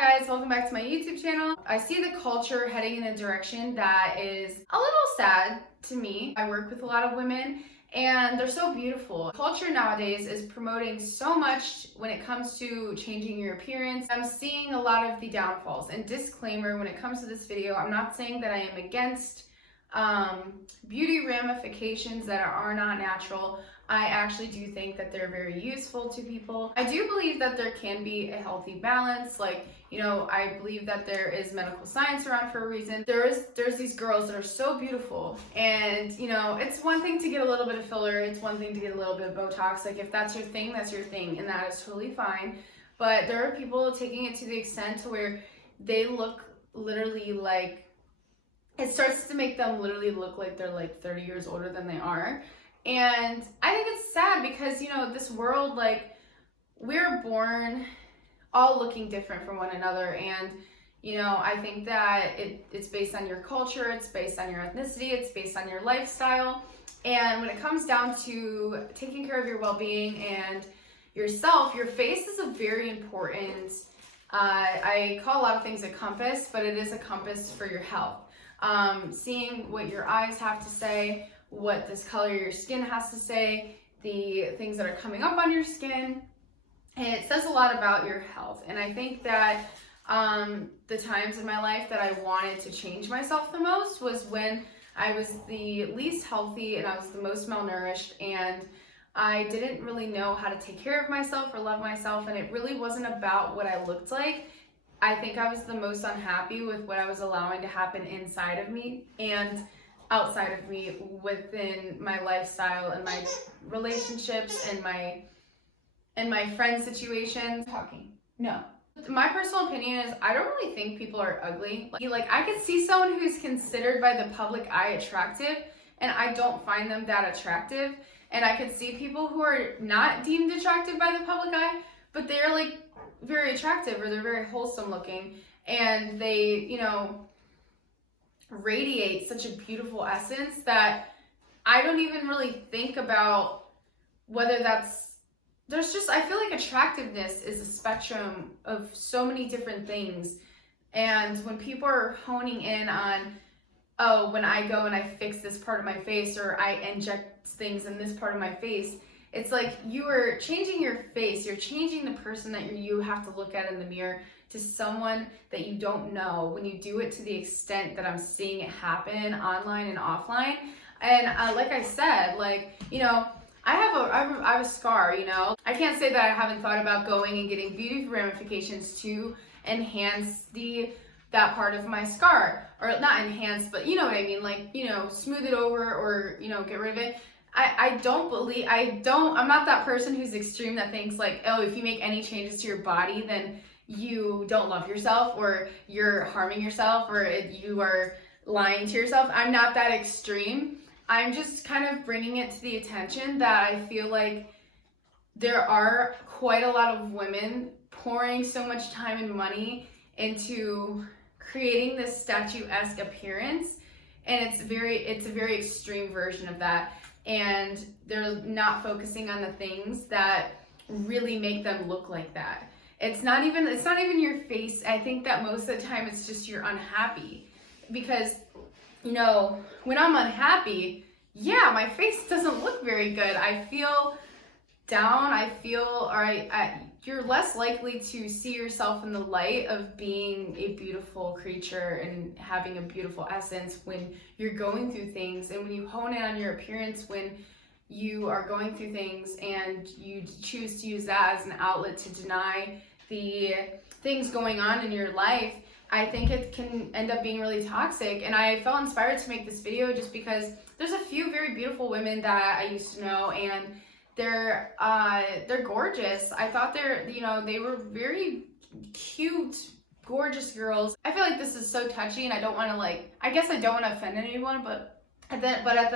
Hi guys, welcome back to my YouTube channel. I see the culture heading in a direction that is a little sad to me. I work with a lot of women and they're so beautiful. Culture nowadays is promoting so much when it comes to changing your appearance. I'm seeing a lot of the downfalls, and disclaimer, when it comes to this video, I'm not saying that I am against beauty ramifications that are not natural. I actually do think that they're very useful to people. I do believe that there can be a healthy balance. I believe that there is medical science around for a reason. There's these girls that are so beautiful, and it's one thing to get a little bit of filler, it's one thing to get a little bit of Botox. Like, if that's your thing, that's your thing, and that is totally fine. But there are people taking it to the extent to where they look literally like, it starts to make them literally look like they're like 30 years older than they are. And I think it's sad because, this world, like, we're born all looking different from one another. And, I think that it's based on your culture, it's based on your ethnicity, it's based on your lifestyle. And when it comes down to taking care of your well-being and yourself, your face is a very important, I call a lot of things a compass, but it is a compass for your health. Seeing what your eyes have to say, what this color of your skin has to say, the things that are coming up on your skin, and it says a lot about your health. And I think that the times in my life that I wanted to change myself the most was when I was the least healthy and I was the most malnourished, and I didn't really know how to take care of myself or love myself, and it really wasn't about what I looked like. I think I was the most unhappy with what I was allowing to happen inside of me and outside of me, within my lifestyle and my relationships and my friend situations. No. My personal opinion is, I don't really think people are ugly. Like, I could see someone who's considered by the public eye attractive, and I don't find them that attractive. And I could see people who are not deemed attractive by the public eye, but they're like very attractive, or they're very wholesome looking, and they, radiate such a beautiful essence that I don't even really think about whether I feel like attractiveness is a spectrum of so many different things. And when people are honing in on, oh, when I go and I fix this part of my face, or I inject things in this part of my face, it's like you are changing your face, you're changing the person that you have to look at in the mirror to someone that you don't know, when you do it to the extent that I'm seeing it happen online and offline. And like I said, I have a scar, I can't say that I haven't thought about going and getting beauty ramifications to enhance that part of my scar, or not enhance, but you know what I mean, smooth it over, or get rid of it. I'm not that person who's extreme that thinks like, oh, if you make any changes to your body, then you don't love yourself, or you're harming yourself, or you are lying to yourself. I'm not that extreme. I'm just kind of bringing it to the attention that I feel like there are quite a lot of women pouring so much time and money into creating this statuesque appearance, and it's a very extreme version of that. And they're not focusing on the things that really make them look like that. It's not even your face. I think that most of the time it's just you're unhappy. Because, when I'm unhappy, yeah, my face doesn't look very good. I feel down. You're less likely to see yourself in the light of being a beautiful creature and having a beautiful essence when you're going through things, and when you hone in on your appearance when you are going through things, and you choose to use that as an outlet to deny the things going on in your life. I think it can end up being really toxic. And I felt inspired to make this video just because there's a few very beautiful women that I used to know, and they're gorgeous. I thought they were very cute, gorgeous girls. I feel like this is so touchy, and I don't want to I guess I don't want to offend anyone, but at the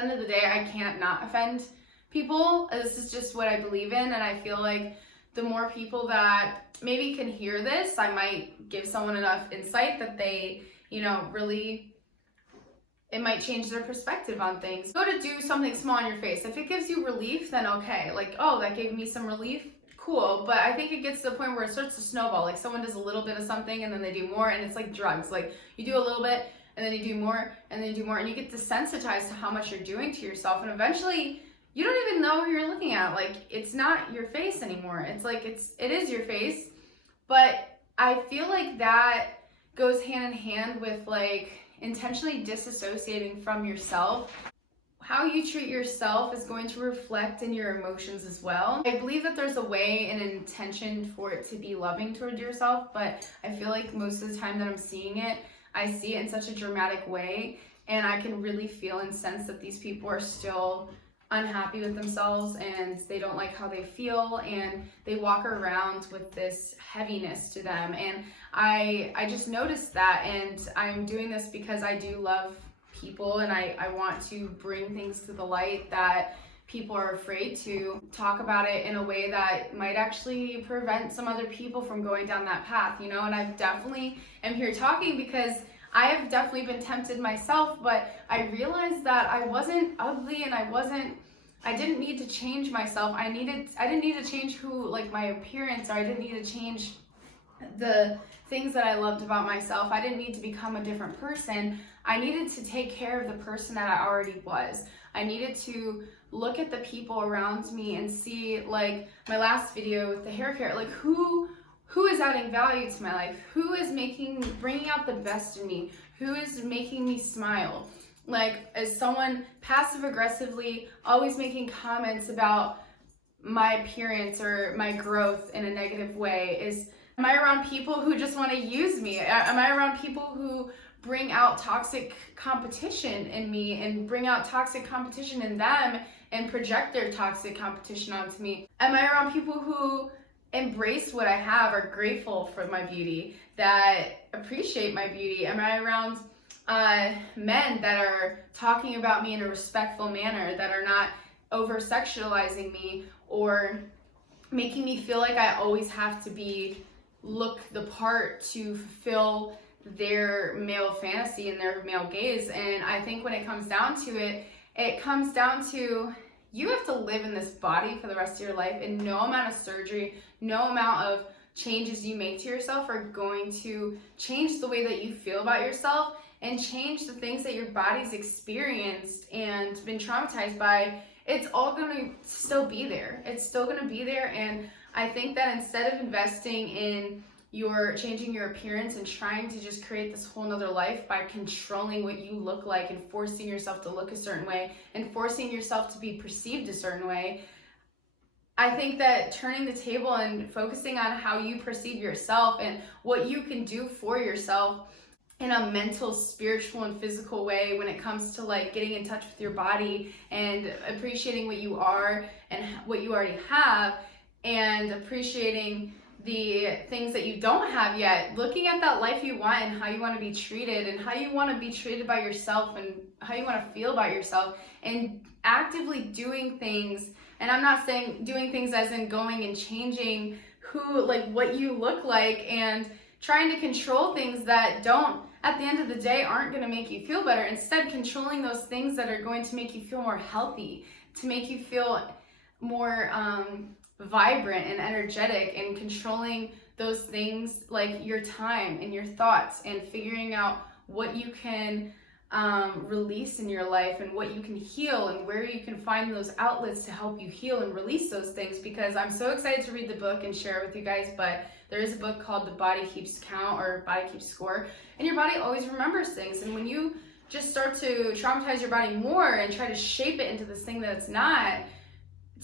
end of the day, I can't not offend people. This is just what I believe in, and I feel like the more people that maybe can hear this, I might give someone enough insight that they, really, it might change their perspective on things. Go to do something small on your face. If it gives you relief, then okay. Like, oh, that gave me some relief. cool, but I think it gets to the point where it starts to snowball. Like someone does a little bit of something and then they do more, and it's like drugs. Like you do a little bit and then you do more and then you do more, and you get desensitized to how much you're doing to yourself, and eventually you don't even know who you're looking at. Like it's not your face anymore. It's like it is your face, but I feel like that goes hand in hand with like intentionally disassociating from yourself. How you treat yourself is going to reflect in your emotions as well. I believe that there's a way and an intention for it to be loving toward yourself, but I feel like most of the time that I'm seeing it, I see it in such a dramatic way, and I can really feel and sense that these people are still unhappy with themselves and they don't like how they feel, and they walk around with this heaviness to them. And I just noticed that, and I'm doing this because I do love people, and I want to bring things to the light that people are afraid to talk about it in a way that might actually prevent some other people from going down that path, you know. And I definitely am here talking because I have definitely been tempted myself, but I realized that I wasn't ugly, and I didn't need to change myself. I didn't need to change who, like my appearance, or I didn't need to change the things that I loved about myself. I didn't need to become a different person. I needed to take care of the person that I already was. I needed to look at the people around me and see, like my last video with the hair care, like who is adding value to my life? Who is bringing out the best in me? Who is making me smile? Like, as someone passive aggressively always making comments about my appearance or my growth in a negative way? Am I around people who just want to use me? Am I around people who bring out toxic competition in me and bring out toxic competition in them and project their toxic competition onto me? Am I around people who embrace what I have, are grateful for my beauty, that appreciate my beauty? Am I around men that are talking about me in a respectful manner, that are not over sexualizing me or making me feel like I always have to look the part to fulfill their male fantasy and their male gaze? And I think when it comes down to it, it comes down to you have to live in this body for the rest of your life, and no amount of surgery, no amount of changes you make to yourself are going to change the way that you feel about yourself and change the things that your body's experienced and been traumatized by. It's all going to still be there. It's still going to be there. And I think that instead of investing in changing your appearance and trying to just create this whole nother life by controlling what you look like and forcing yourself to look a certain way and forcing yourself to be perceived a certain way, I think that turning the table and focusing on how you perceive yourself and what you can do for yourself in a mental, spiritual, and physical way when it comes to like getting in touch with your body and appreciating what you are and what you already have, and appreciating the things that you don't have yet, looking at that life you want and how you want to be treated and how you want to be treated by yourself and how you want to feel about yourself, and actively doing things. And I'm not saying doing things as in going and changing what you look like and trying to control things that at the end of the day aren't going to make you feel better. Instead, controlling those things that are going to make you feel more healthy, to make you feel more vibrant and energetic, and controlling those things like your time and your thoughts, and figuring out what you can release in your life and what you can heal and where you can find those outlets to help you heal and release those things. Because I'm so excited to read the book and share it with you guys, but there is a book called The Body Keeps Count, or Body Keeps Score, and your body always remembers things. And when you just start to traumatize your body more and try to shape it into this thing that it's not,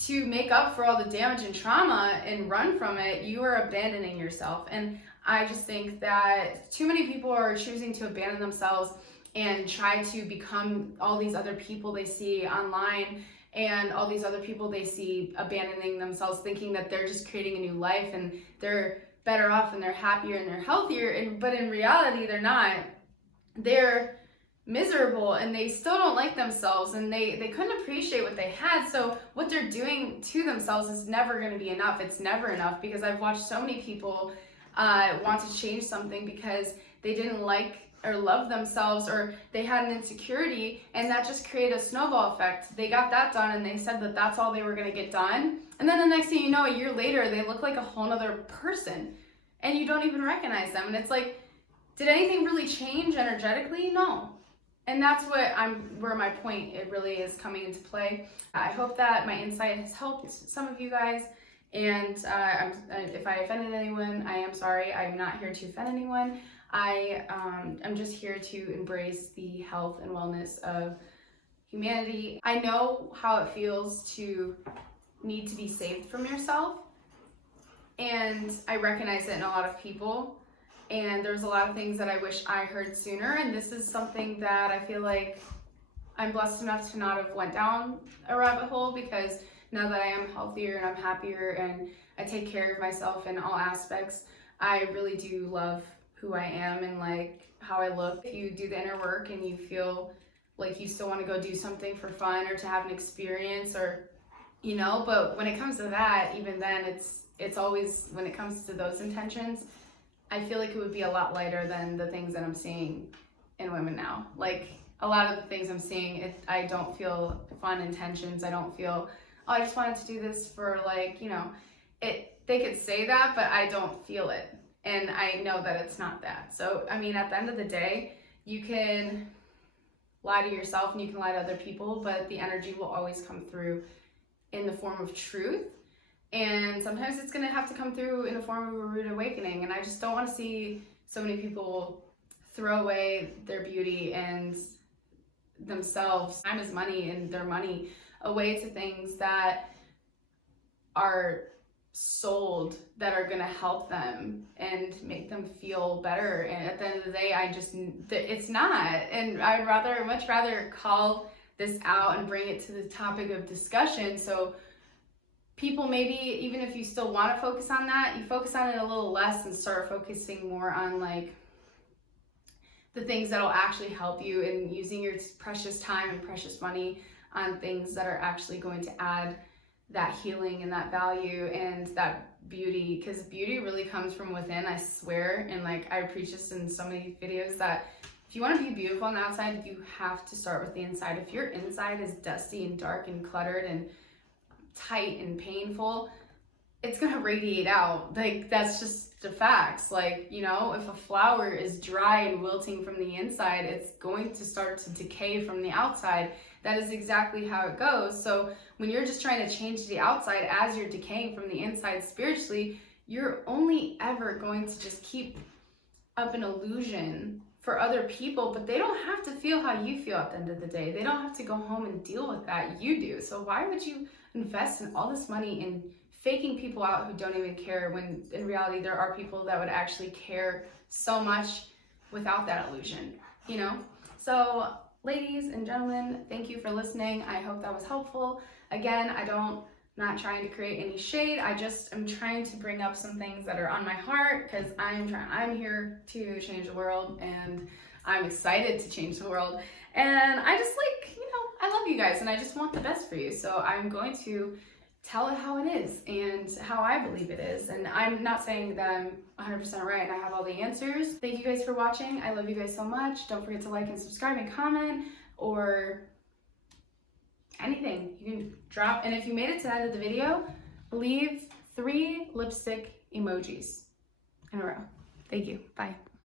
to make up for all the damage and trauma and run from it, you are abandoning yourself. And I just think that too many people are choosing to abandon themselves and try to become all these other people they see online, and all these other people they see abandoning themselves, thinking that they're just creating a new life and they're better off and they're happier and they're healthier. But in reality, they're not. They're miserable and they still don't like themselves, and they couldn't appreciate what they had. So what they're doing to themselves is never going to be enough. It's never enough, because I've watched so many people want to change something because they didn't like or love themselves, or they had an insecurity, and that just created a snowball effect. They got that done and they said that that's all they were going to get done, And then the next thing you know, a year later, they look like a whole other person and you don't even recognize them. And it's like, did anything really change energetically? No. And that's where my point, it really is coming into play. I hope that my insight has helped some of you guys. And if I offended anyone, I am sorry. I'm not here to offend anyone. I'm just here to embrace the health and wellness of humanity. I know how it feels to need to be saved from yourself. And I recognize it in a lot of people. And there's a lot of things that I wish I heard sooner. And this is something that I feel like I'm blessed enough to not have went down a rabbit hole, because now that I am healthier and I'm happier and I take care of myself in all aspects, I really do love who I am and like how I look. If you do the inner work and you feel like you still want to go do something for fun or to have an experience, or, you know, but when it comes to that, even then it's always, when it comes to those intentions, I feel like it would be a lot lighter than the things that I'm seeing in women now. Like a lot of the things I'm seeing, I don't feel fun intentions. I don't feel, oh, I just wanted to do this for like, you know, they could say that, but I don't feel it. And I know that it's not that. So, I mean, at the end of the day, you can lie to yourself and you can lie to other people, but the energy will always come through in the form of truth. And sometimes it's going to have to come through in the form of a rude awakening. And I just don't want to see so many people throw away their beauty and themselves. Time is money, and their money away to things that are sold, that are going to help them and make them feel better. And at the end of the day, it's not. And I'd much rather call this out and bring it to the topic of discussion. So people, maybe even if you still want to focus on that, you focus on it a little less and start focusing more on like the things that'll actually help you, and using your precious time and precious money on things that are actually going to add that healing and that value and that beauty, because beauty really comes from within, I swear. And like I preach this in so many videos, that if you want to be beautiful on the outside, you have to start with the inside. If your inside is dusty and dark and cluttered and tight and painful, it's gonna radiate out. Like that's just the facts. Like, you know, if a flower is dry and wilting from the inside, it's going to start to decay from the outside. That is exactly how it goes. So when you're just trying to change the outside as you're decaying from the inside spiritually, you're only ever going to just keep up an illusion for other people, but they don't have to feel how you feel at the end of the day. They don't have to go home and deal with that. You do. So why would you invest in all this money in faking people out who don't even care, when in reality there are people that would actually care so much without that illusion, you know? So ladies and gentlemen, thank you for listening. I hope that was helpful. Again, not trying to create any shade. I just am trying to bring up some things that are on my heart, because I'm here to change the world, and I'm excited to change the world. And I just like, you know, I love you guys and I just want the best for you. So I'm going to tell it how it is and how I believe it is. And I'm not saying that I'm 100% right and I have all the answers. Thank you guys for watching. I love you guys so much. Don't forget to like and subscribe and comment, or anything you can drop. And if you made it to the end of the video, leave 3 lipstick emojis in a row. Thank you. Bye.